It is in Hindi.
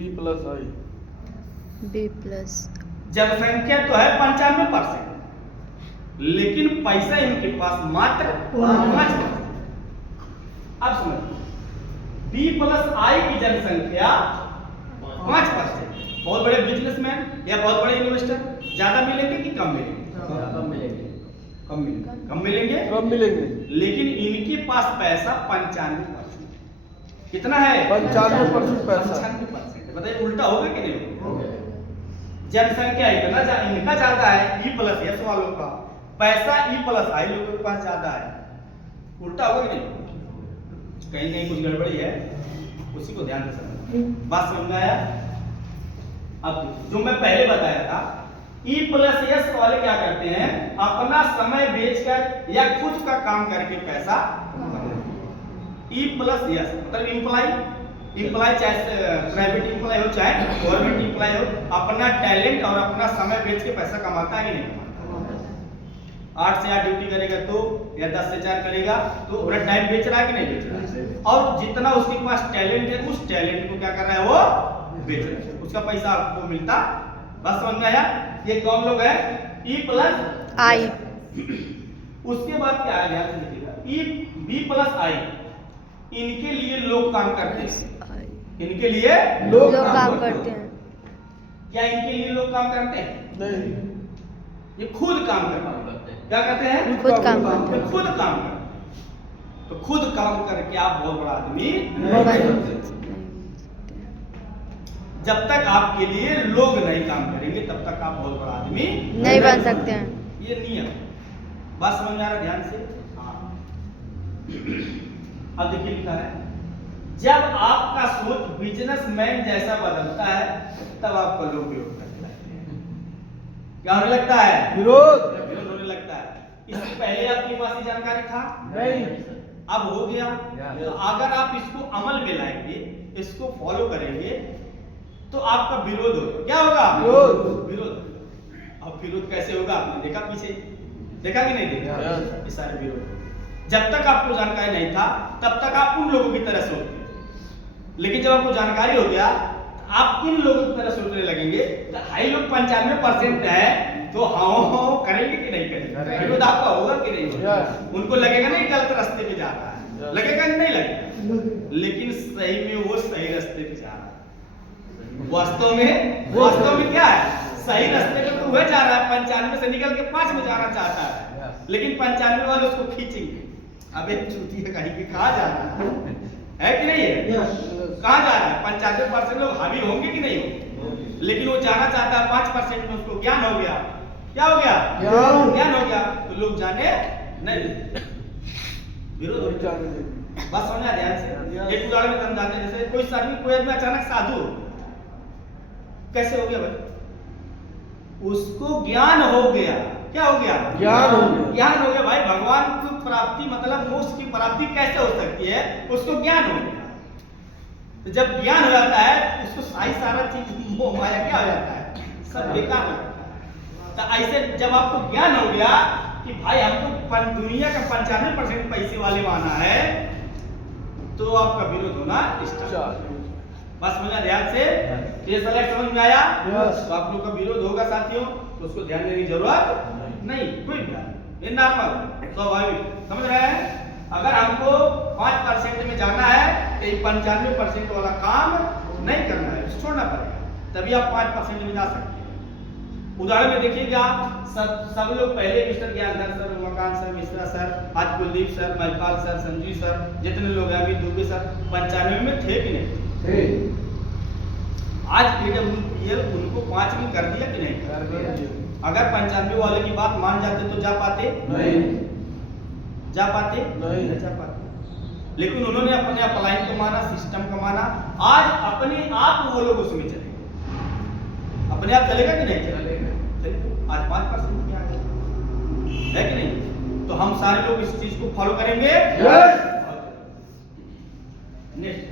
B plus. जनसंख्या तो है 95%, लेकिन पैसा इनके पास मात्र 5%। अब समझ, बी प्लस आई की जनसंख्या 5%। बहुत बड़े बिजनेसमैन या बहुत बड़े इन्वेस्टर ज्यादा मिलेंगे कि कम मिलेंगे? कम मिलेंगे। लेकिन इनके पास पैसा 95%। कितना है? 95% पैसा। 95%। बताइए उल्टा होगा कि नहीं होगा? जनसंख्या इतना इनका ज्यादा है ई प्लस एस वालों का, पैसा ई प्लस आई लोगों के पास ज्यादा है। उल्टा होगा कि नहीं? कहीं कहीं कुछ गड़बड़ी है, उसी को ध्यान से समझना। बात समझ में आया? अब जो मैं पहले बताया था, ई प्लस एस वाले क्या करते हैं, अपना समय बेचकर या खुद का काम करके पैसा ई प्लस एस मतलब इम्प्लाई चाहे प्राइवेट इम्प्लाई हो चाहे गवर्नमेंट इम्प्लाई हो, अपना टैलेंट और अपना समय बेच के पैसा कमाता है कि नहीं कमाता? 8 से 8 ड्यूटी करेगा तो, या 10 से 4 करेगा तो अपना टाइम बेच रहा है कि नहीं बेच रहा है? और जितना उसके पास टैलेंट है, उस टैलेंट को क्या कर रहा है, वो बेच रहा है, उसका पैसा आपको मिलता। बस समझ में आया? ये कौन लोग है? ई प्लस आई। उसके बाद क्या है, ध्यान से देखिएगा, ई बी प्लस आई, इनके लिए लोग काम करते हैं। इनके लिए लोग काम करते हैं। क्या इनके लिए लोग काम करते हैं? नहीं, ये खुद काम करते हैं। क्या करते हैं? खुद काम करते हैं। खुद काम करते हैं। तो खुद काम करके आप बहुत बड़ा आदमी नहीं बन सकते। जब तक आपके लिए लोग नहीं काम करेंगे तब तक आप बहुत बड़ा आदमी नहीं बन सकते हैं। ये नियम। बात समझ में आ रहा? ध्यान से। हाँ। अब देखिए लिखा है, जब आपका सोच बिजनेसमैन जैसा बदलता है तब आपको लोग विरोध करने लगते हैं। क्या होने लगता है? विरोध होने लगता है। इससे पहले आपके पास ये जानकारी था नहीं, अब हो गया। तो अगर आप इसको अमल में लाएंगे, इसको फॉलो करेंगे, तो आपका विरोध होगा। क्या होगा? विरोध। अब विरोध कैसे होगा? आपने देखा पीछे, देखा कि नहीं देखा? ये सारे विरोध। जब तक आपको जानकारी नहीं था तब तक आप उन लोगों की तरह सोचते थे, लेकिन जब आपको जानकारी हो गया आप इन लोगों की तरह सोचने लगेंगे। तो हाई लोग 95% है, तो हाँ करेंगे कि नहीं करेंगे? विरोध आपका होगा कि नहीं होगा? उनको लगेगा नहीं गलत रास्ते पे जा रहा है, लगेगा कि नहीं लगेगा? लेकिन सही में वो सही रास्ते पे जा रहा है। वास्तव में क्या है? सही रास्ते पे तो वह जा रहा है, 95 से निकल के 5 में जाना चाहता है, लेकिन 95 वाले उसको खींचेंगे। अबे चूतिया कहीं के कहाँ जा रहा है कि नहीं है? कहाँ जा रहा है? 95% लोग हावी होंगे कि नहीं होंगे? लेकिन वो जाना चाहता है 5% में, उसको ज्ञान हो गया। क्या हो गया? ज्ञान हो गया, तो लोग जाने नहीं, विरोध हो गया। बस समझना ध्यान से। एक उदाहरण में समझाते हैं, जैसे कोई आदमी अचानक साधु हो, कैसे हो गया भाई? उसको ज्ञान हो गया। क्या हो गया? ज्ञान हो गया। ज्ञान हो गया भाई। भगवान की प्राप्ति मतलब मोक्ष की प्राप्ति कैसे हो सकती है? उसको ज्ञान हो गया। तो जब ज्ञान हो जाता है, उसको सारा चीज मोह माया क्या हो जाता है? सब बेकार हो जाता है। तो ऐसे जब आपको ज्ञान हो गया कि भाई हमको दुनिया का 95% पैसे वाले माना है, तो आपका विरोध होना स्टार्ट। बस समझना ध्यान से। ये सलेक्ट समझ में आया? तो आप लोग का विरोध होगा साथियों, तो उसको ध्यान देने की जरूरत नहीं, कोई भी ये नॉर्मल स्वाभाविक। समझ रहे हैं? अगर हमको 5% में जाना है तो 95% वाला काम नहीं करना है, छोड़ना पड़ेगा, तभी आप 5% में जा सकते हैं। उदाहरण में देखिएगा, सब लोग पहले mister Gyandhar sir, Umakant sir, Mishra sir, आज Kuldeep sir, Mahipal sir, Sanjeev sir, जितने लोग हैं, अमित दुबे सर, 95 में थे कि नहीं? आज PWPL उनको 5 में कर दिया कि नहीं? कर दिया। अगर 95 वाले की बात मान जाते तो जा पाते? नहीं। जा पाते? नहीं जा पाते। लेकिन उन्होंने अपने अपलाइन को माना, सिस्टम को माना। आज अपने आप वो लोग उसमें चलेंगे। अपने आप चलेगा कि नहीं चलेगा? आज 5% में आ गया है कि नहीं? तो हम सारे लोग इस चीज को फॉलो करेंगे। नेक्स्ट